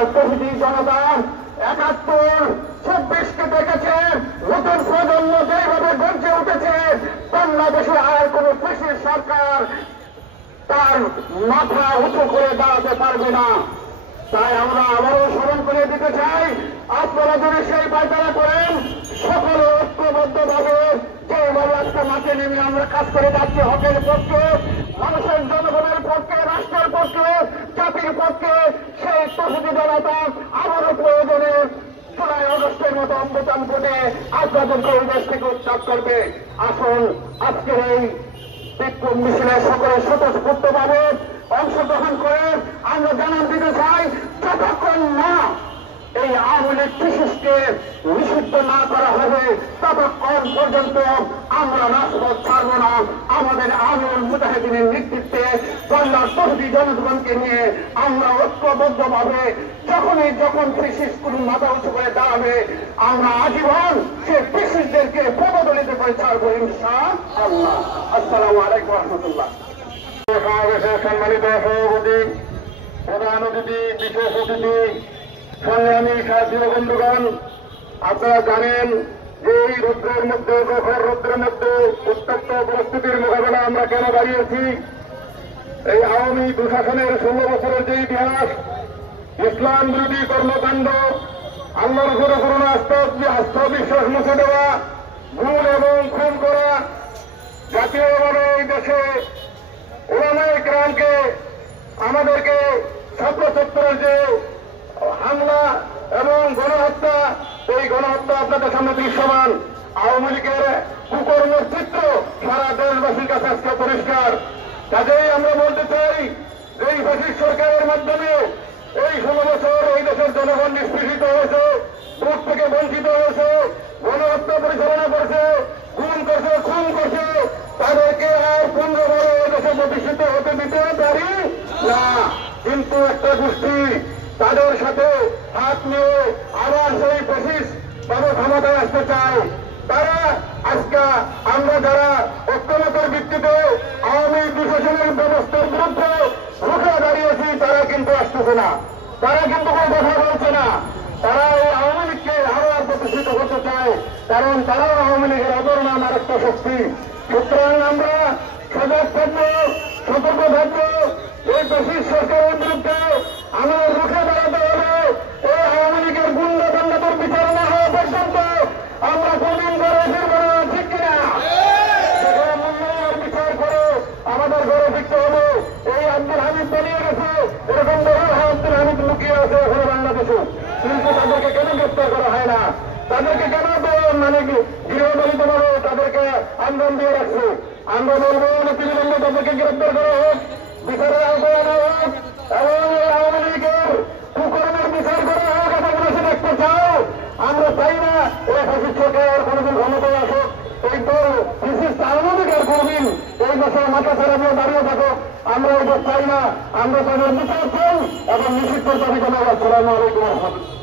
বাংলার প্রতিটি জনতা ৭১-২৬কে দেখেছে, নতুন প্রজন্ম যেভাবে গর্জে উঠেছে, বাংলাদেশে আর কোন কৃষির সরকার তার মাথা উঁচু করে দাঁড়াতে পারবে না। তাই আমরা আবারও স্মরণ করে দিতে চাই, আপনারা যদি সেই পায়তারা করেন, সকলে ঐক্যবদ্ধভাবে যেভাবে একটা মাঠে নেমে আমরা কাজ করে যাচ্ছি হকের পক্ষে, মানুষের জনগণের পক্ষে, রাষ্ট্রের পক্ষে, জাতির পক্ষে, সেই প্রতিটি জনতা আবারও প্রয়োজনে জুলাই আগস্টের মতো অভ্যুত্থান ঘটে আপনাদেরকে ওই দেশ থেকে উৎখাত করবে। আসুন আজকের এই বিক্ষোভ মিছিলে সকলে স্বতঃস্ফূর্তভাবে অংশগ্রহণ করে আমরা জানান দিতে চাই, যতক্ষণ না এই আওয়ামী লীগ ফ্যাসিস্টকে নিষিদ্ধ না করা হবে ততক্ষণ পর্যন্ত আমরা রাজপথ ছাড়ব না। আমাদের আমিরুল মুজাহিদিনের নেতৃত্বে বাংলার প্রতিটি জনগণকে নিয়ে আমরা ঐক্যবদ্ধভাবে যখন ফ্যাসিস্ট কোন মাথা উঁচু করে দাঁড়াবে, আমরা আজীবন সেই ফ্যাসিস্টদেরকে পদদলিত করে ছাড়বো ইনশাআল্লাহ। আসসালামু আলাইকুম ওয়া রাহমাতুল্লাহ। সমাবেশের সম্মানিত সভাপতি, প্রধান অতিথি, বিশেষ অতিথি, সংগ্রামী সাথী বন্ধুগণ, আপনারা জানেন যে এই রৌদ্রের মধ্যে, প্রখর রৌদ্রের মধ্যে উত্তপ্ত পরিস্থিতির মোকাবেলা আমরা কেন দাঁড়িয়েছি। এই আওয়ামী দুঃশাসনের 16 বছরের যে ইতিহাস, ইসলাম বিরোধী কর্মকাণ্ড, আল্লাহর উপরে করোনা আত্মবিশ্বাস মুছে দেওয়া, গুণ এবং খুন করা, জাতীয়ভাবে এই দেশে ওলামায়ে কেরামকে আমাদেরকে ছাত্রছাত্রের যে হামলা এবং গণহত্যা, এই গণহত্যা আপনাদের সামনে দৃশ্যমান। আওয়ামী লীগের কুকর্মের চিত্র সারা দেশবাসীর কাছে আজকে পরিষ্কার। কাজেই আমরা বলতে চাই যে এই ফ্যাসিস্ট সরকারের মাধ্যমে এই 16 বছর এই দেশের জনগণ নিষ্পেষিত হয়েছে, ভোট থেকে বঞ্চিত হয়েছে, গণহত্যা পরিচালনা করছে, গুম করছে, খুন করছে, তাদেরকে আর 15 বড় এই দেশে প্রতিষ্ঠিত হতে দিতে পারি না। কিন্তু একটা গোষ্ঠী তাদের সাথে হাত নিয়ে আবার সেই ফ্যাসিস্ট ভাবে ক্ষমতায় আসতে চায়। তারা আজকে আমরা যারা ঐক্যমতের ভিত্তিতে আওয়ামী দুঃশাসনের ব্যবস্থার বিরুদ্ধে রুখে দাঁড়িয়েছি, তারা কিন্তু আসতেছে না, তারা কিন্তু কোনো কথা বলছে না। তারা এই আওয়ামী লীগকে আরো আর প্রতিষ্ঠিত করতে চায়, কারণ তারাও আওয়ামী লীগের অপরনাম আর একটা শক্তি। সুতরাং আমরা সজাগ থাকবো, সতর্ক থাকবো। এই ফ্যাসিস্ট সরকারের বিরুদ্ধে আমাদের রুখে দাঁড়াতে হবে। এই আওয়ামী লীগের গুন্ডা দণ্ডাদের বিচার না হওয়া পর্যন্ত আমরা কোনদিন ঘরে ফিরবো না, ঠিক কিনা? সেখানে মূল্যায়নের বিচার করে আমাদের ঘরে ফিরতে হবে। এই আব্দুল হামিদ পালিয়ে গেছে, এরকম বহু আব্দুল হামিদ লুকিয়ে আছে এখনো বাংলাদেশে, কিন্তু তাদেরকে কেন গ্রেপ্তার করা হয় না? তাদেরকে কেন গৃহপালিত ভাবে তাদেরকে আন্দোলন দিয়ে রাখছে? আমরা বলবো অনতিবিলম্বে তাদেরকে গ্রেপ্তার করা হোক, বিচারের আওতায় আনা হোক, এবং এই আওয়ামী লীগের কুকর্মের বিচার করা হোক। এটা বলেছে দেখতে চাও? আমরা চাই না এরা ফ্যাসিস্ট সরকার কোনদিন ক্ষমতায় আসুক। এই দল ফ্যাসিস্ট আওয়ামী লীগের কোনদিন এই দেশে মাথা ছাড়া দিয়ে দাঁড়িয়ে থাকুক, আমরা এটা চাই না। আমরা তাদের বিচার চাই এবং নিষিদ্ধ দাবি জানাবো। আসসালামু আলাইকুম ওয়া রাহমাতুল্লাহ।